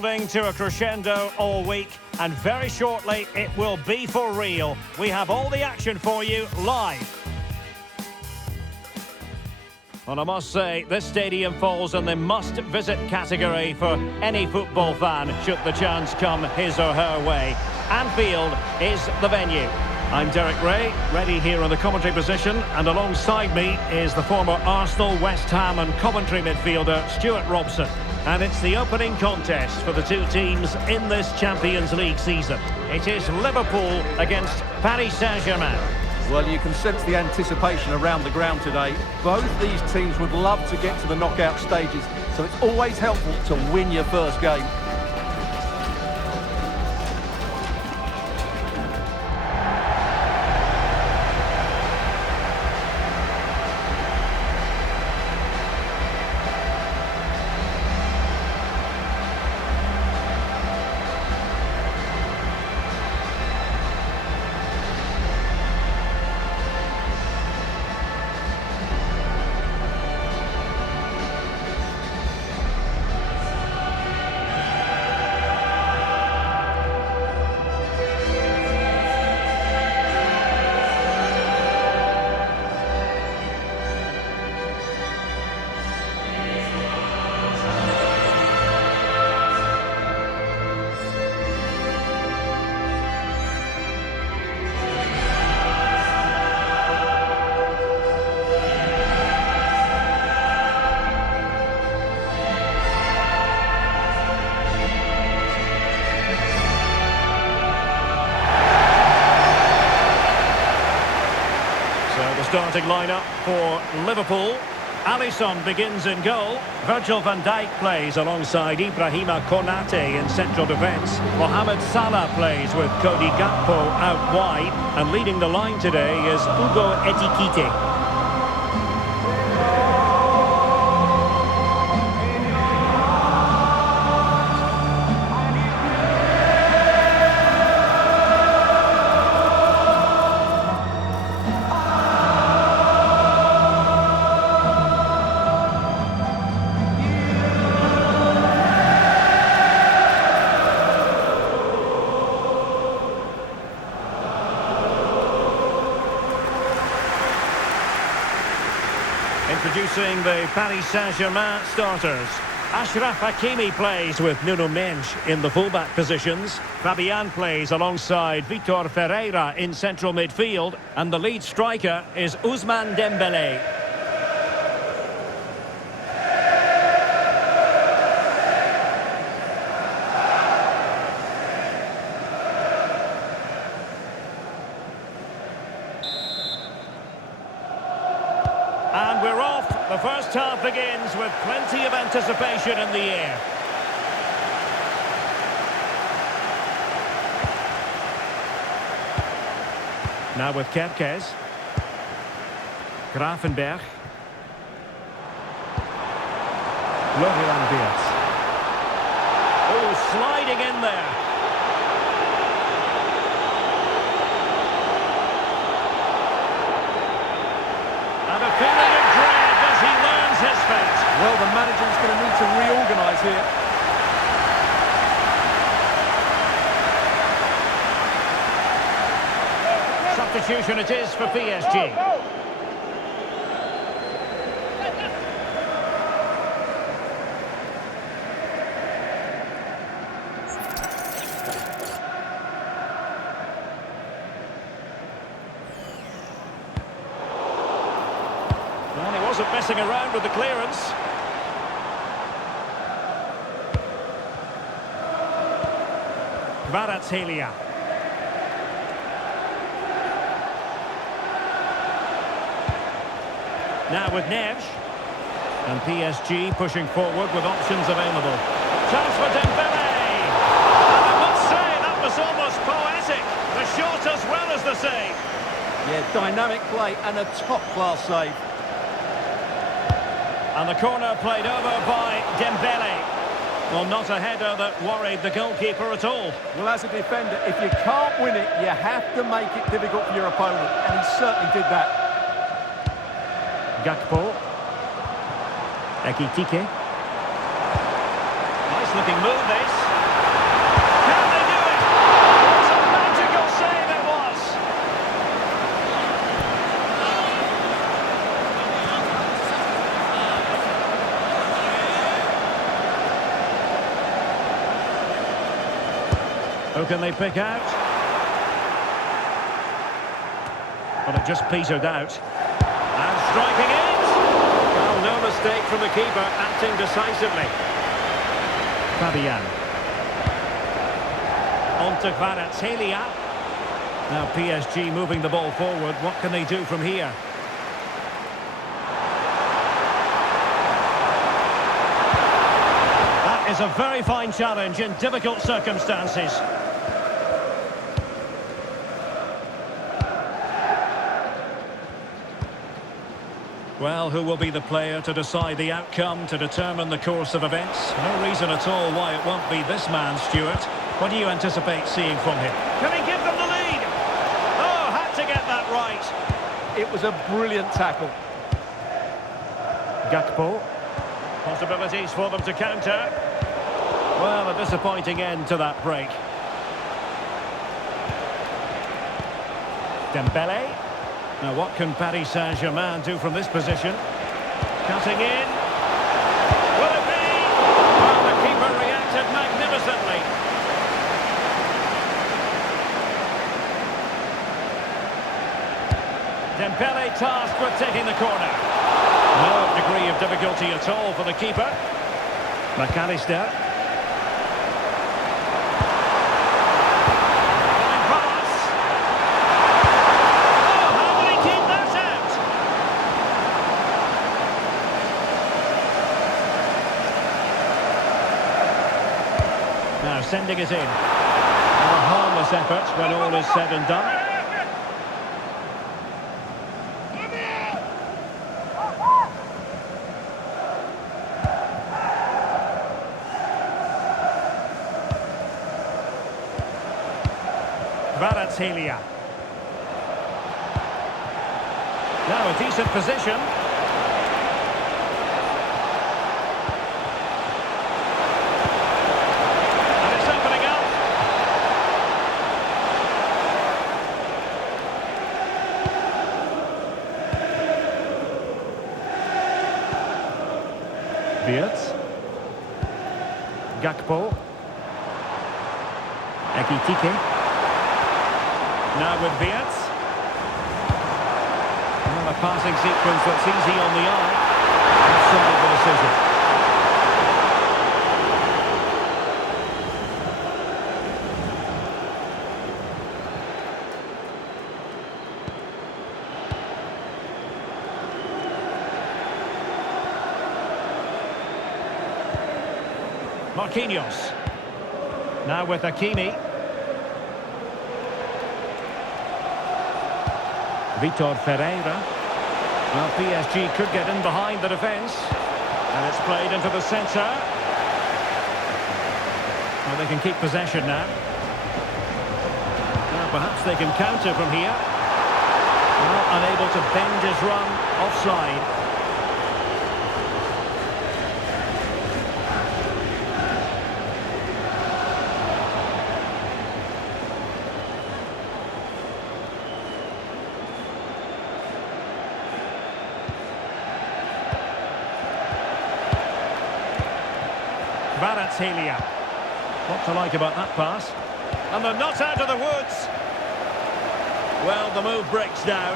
building to a crescendo all week, and very shortly it will be for real. We have all the action for you live. Well, I must say, this stadium falls in the must-visit category for any football fan, should the chance come his or her way. Anfield is the venue. I'm Derek Ray, ready here in the commentary position, and alongside me is the former Arsenal, West Ham and Coventry midfielder, Stuart Robson. And it's the opening contest for the two teams in this Champions League season. It is Liverpool against Paris Saint-Germain. Well, you can sense the anticipation around the ground today. Both these teams would love to get to the knockout stages, so it's always helpful to win your first game. Starting lineup for Liverpool. Alisson begins in goal. Virgil van Dijk plays alongside Ibrahima Konate in central defence. Mohamed Salah plays with Cody Gakpo out wide. And leading the line today is Hugo Ekitike. Introducing the Paris Saint-Germain starters. Achraf Hakimi plays with Nuno Mendes in the fullback positions. Fabian plays alongside Vitor Ferreira in central midfield. And the lead striker is Ousmane Dembélé. And we're off. The first half begins with plenty of anticipation in the air. Now with Kerkez. Gravenberg. Florian Wirtz. Oh, sliding in there. And a feeling of dread as he learns his fate. Well, the manager's going to need to reorganise here. Substitution it is for PSG. Well, he wasn't messing around with the clearance. Kvaratskhelia. Now with Neves. And PSG pushing forward with options available. Chance for Dembele! And I must say, that was almost poetic. The shot as well as the save. Yeah, dynamic play and a top-class save. And the corner played over by Dembele. Well, not a header that worried the goalkeeper at all. Well, as a defender, if you can't win it, you have to make it difficult for your opponent. And he certainly did that. Gakpo. Ekitike. Nice looking move, this. Who can they pick out? But it just petered out. And striking it! Well, no mistake from the keeper, acting decisively. Fabian. On to Kvaratskhelia. Now PSG moving the ball forward. What can they do from here? That is a very fine challenge in difficult circumstances. Well, who will be the player to decide the outcome, to determine the course of events? No reason at all why it won't be this man, Stuart. What do you anticipate seeing from him? Can he give them the lead? Oh, had to get that right. It was a brilliant tackle. Gakpo. Possibilities for them to counter. Well, a disappointing end to that break. Dembele. Now, what can Paris Saint-Germain do from this position? Cutting in. Will it be? Well, the keeper reacted magnificently. Dembele tasked with taking the corner. No degree of difficulty at all for the keeper. McAllister. Now sending it in. A harmless effort when all is said and done. Kvaratskhelia. Now a decent position. Gakpo. Ekitike. Now with Wirtz. Well, a passing sequence that's easy on the eye. Offside the decision. Marquinhos. Now with Hakimi. Vitor Ferreira. Well, PSG could get in behind the defence. And it's played into the centre. Well, they can keep possession now. Now perhaps they can counter from here. Well, unable to bend his run. Offside. Kvaratskhelia. What to like about that pass? And they're not out of the woods. Well, the move breaks down.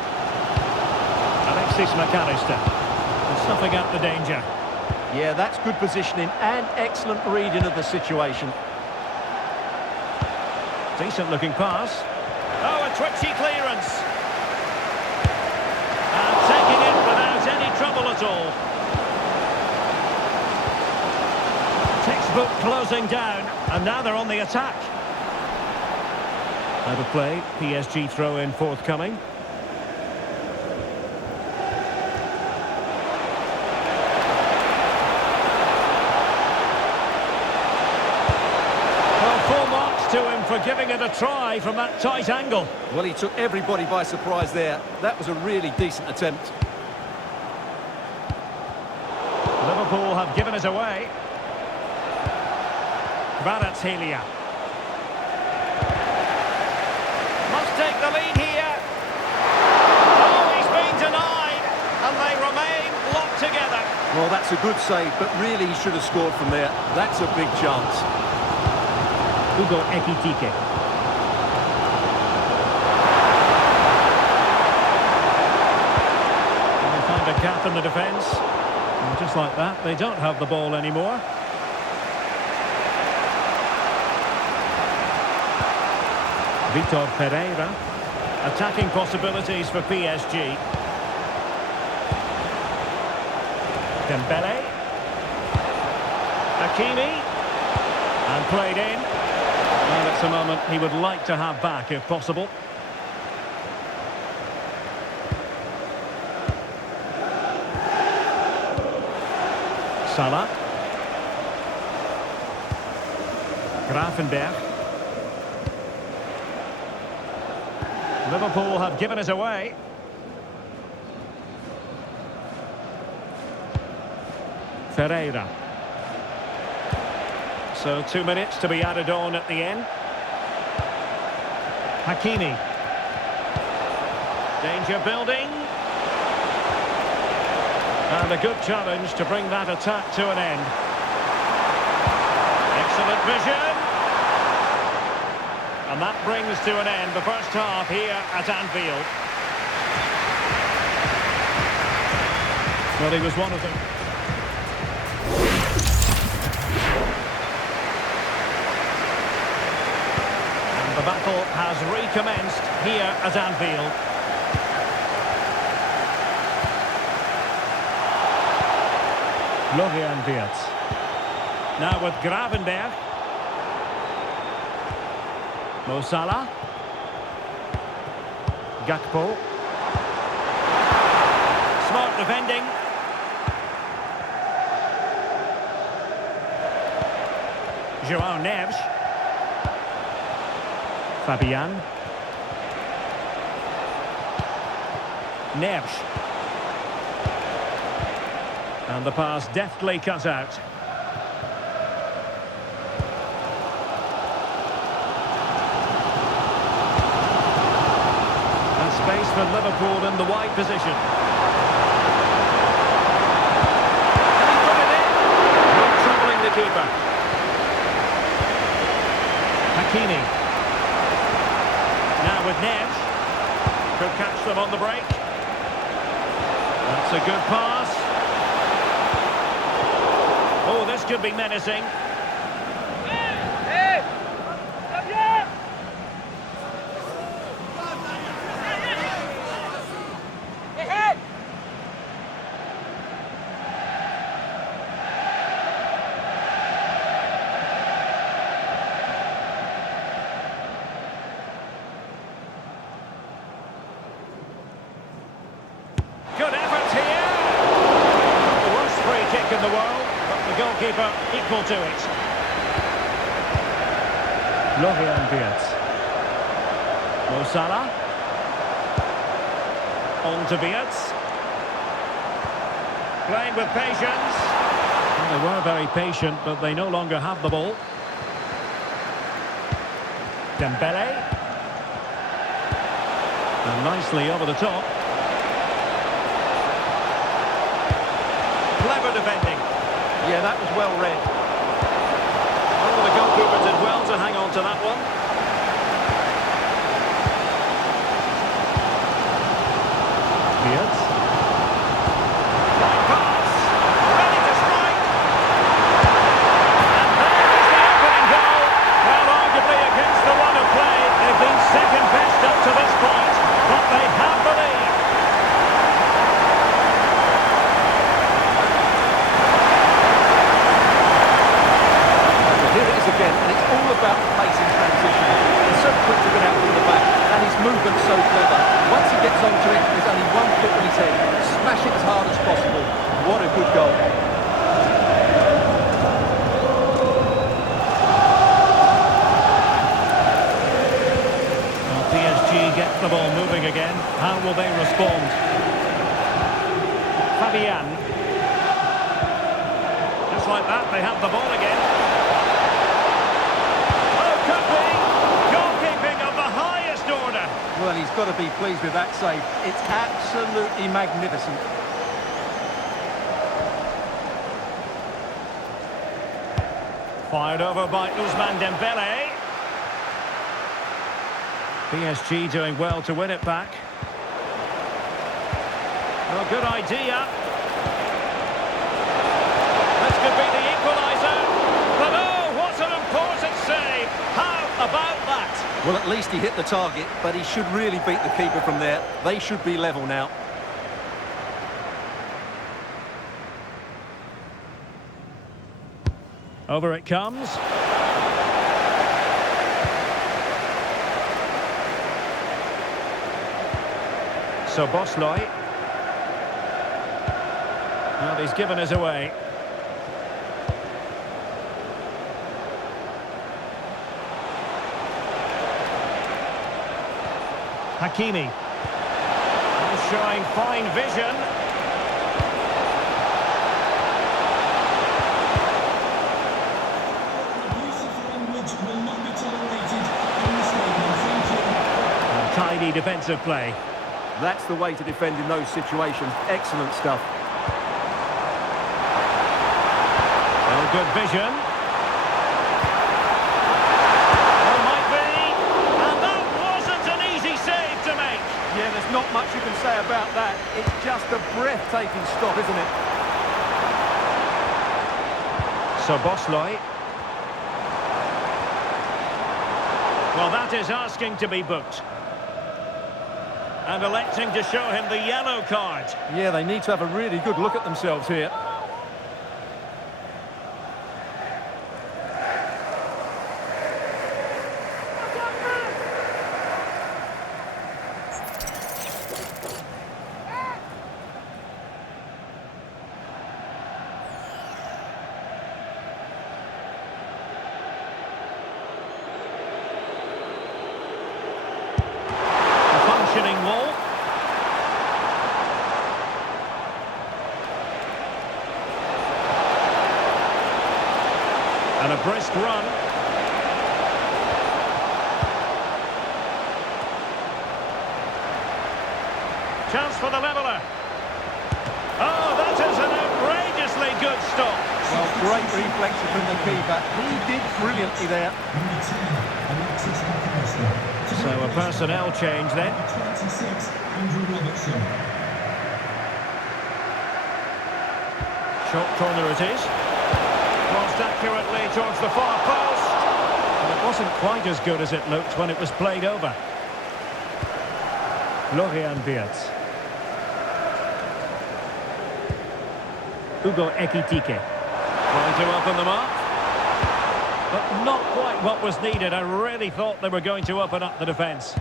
Alexis McAllister. And snuffing out the danger. Yeah, that's good positioning and excellent reading of the situation. Decent looking pass. Oh, a twitchy clearance. And taking it without any trouble at all. Textbook closing down, and now they're on the attack. Out of play, PSG throw-in forthcoming. Well, full marks to him for giving it a try from that tight angle. Well, he took everybody by surprise there. That was a really decent attempt. Liverpool have given it away. Kvaratskhelia. Must take the lead here. Oh, he's been denied. And they remain locked together. Well, that's a good save, but really he should have scored from there. That's a big chance. Ekitike. gap in the defence. And just like that, they don't have the ball anymore. Vitor Pereira. Attacking possibilities for PSG. Dembele. Hakimi. And played in. And it's a moment he would like to have back if possible. Salah. Gravenberch. Liverpool have given it away. Ferreira. So 2 minutes to be added on at the end. Hakimi. Danger building. And a good challenge to bring that attack to an end. Excellent vision. And that brings to an end the first half here at Anfield. Well, he was one of them. And the battle has recommenced here at Anfield. Florian Wirtz. Now with Gravenberch. Mo Salah. Gakpo. Smart defending. João Neves. Fabian. Neves. And the pass deftly cut out. And space for Liverpool in the wide position. And he put it in. Not troubling the keeper. Hakimi. Now with Neves. Could catch them on the break. That's a good pass. Oh, this could be menacing. Good effort here. The worst free kick in the world. The goalkeeper equal to it. Florian Wirtz. Mo Salah. On to Wirtz. Playing with patience. Well, they were very patient, but they no longer have the ball. Dembele. And nicely over the top. Clever defending. Yeah, that was well read. Oh, the goalkeeper did well to hang on to that one. Wirtz. Fine pass. Ready to strike. And there is the opening goal. Well, arguably against the run of play, they've been second best up to this point, but they have the lead. Again, and it's all about the pace in transition. He's so quick to get out from the back, and his movement's so clever. Once he gets onto it, there's only one foot on his head. Smash it as hard as possible. What a good goal. Well, PSG gets the ball moving again. How will they respond? Fabian. Just like that, they have the ball again. Well, he's got to be pleased with that save. It's absolutely magnificent. Fired over by Ousmane Dembele. PSG doing well to win it back. Well, good idea. This could be the equaliser. But oh, what an important save. How about that? Well, at least he hit the target, but he should really beat the keeper from there. They should be level now. Over it comes. So Bosloy. Well, he's given us away. Hakimi. He's showing fine vision. Tidy defensive play. That's the way to defend in those situations. Excellent stuff. Well, good vision. Well, might be. And that wasn't an easy save to make. Yeah, there's not much you can say about that. It's just a breathtaking stop, isn't it? So Bosloy. Well, that is asking to be booked. And electing to show him the yellow card. Yeah, they need to have a really good look at themselves here. Wall. And a brisk run. Chance for the leveller. Oh, that is an outrageously good stop. Well, great reflection from the keeper. He did brilliantly there. So a personnel change then. Short corner it is. Crossed accurately towards the far post. And it wasn't quite as good as it looked when it was played over. Florian Wirtz. Hugo Ekitike. Trying to open them up. But not quite what was needed. I really thought they were going to open up the defence.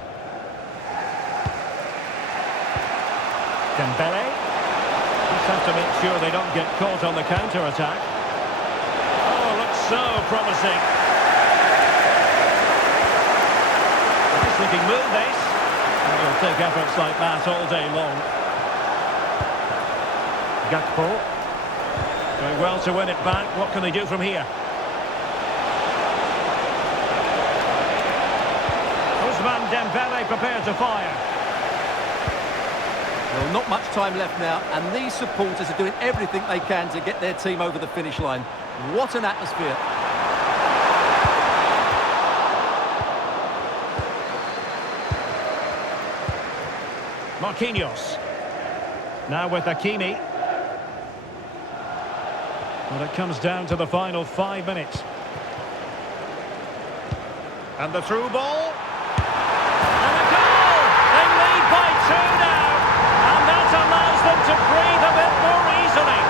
Dembele. Just have to make sure they don't get caught on the counter-attack. Oh, looks so promising. Nice looking move, this. And he'll take efforts like that all day long. Gakpo. Doing well to win it back. What can they do from here? Ousmane Dembele prepared to fire. Well, not much time left now, and these supporters are doing everything they can to get their team over the finish line. What an atmosphere. Marquinhos. Now with Hakimi. Well, it comes down to the final 5 minutes. And the through ball. And a goal! They lead by 2 now. And that allows them to breathe a bit more easily.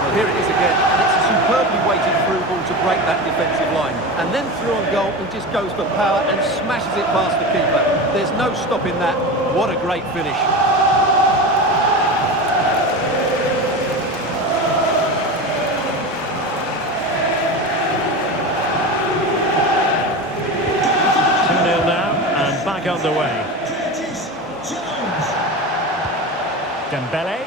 Well, here it is again, and it's a superbly weighted through ball to break that defensive line. And then through on goal, he just goes for power and smashes it past the keeper. There's no stopping that. What a great finish. Back underway. Dembele.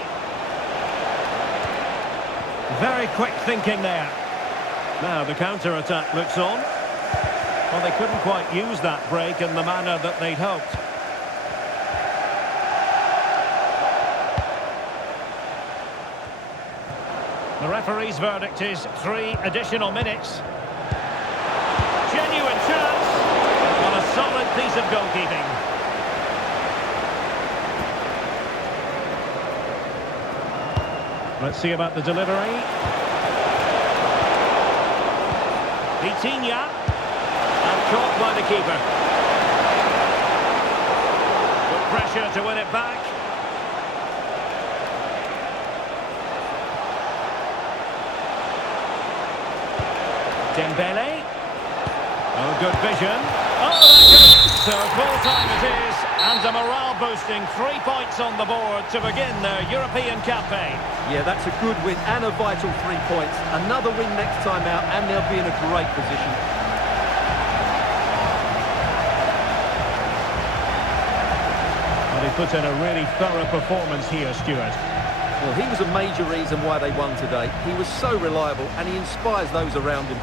Very quick thinking there. Now the counter-attack looks on. Well, they couldn't quite use that break in the manner that they'd hoped. The referee's verdict is 3 additional minutes. Genuine chance. Well, a solid piece of goalkeeping. Let's see about the delivery. Vitinha. And caught by the keeper. Good pressure to win it back. Dembele. Oh, good vision. Oh, that's good. So full time it is, and a morale-boosting 3 points on the board to begin their European campaign. Yeah, that's a good win and a vital 3 points. Another win next time out, and they'll be in a great position. Well, he put in a really thorough performance here, Stuart. Well, he was a major reason why they won today. He was so reliable, and he inspires those around him.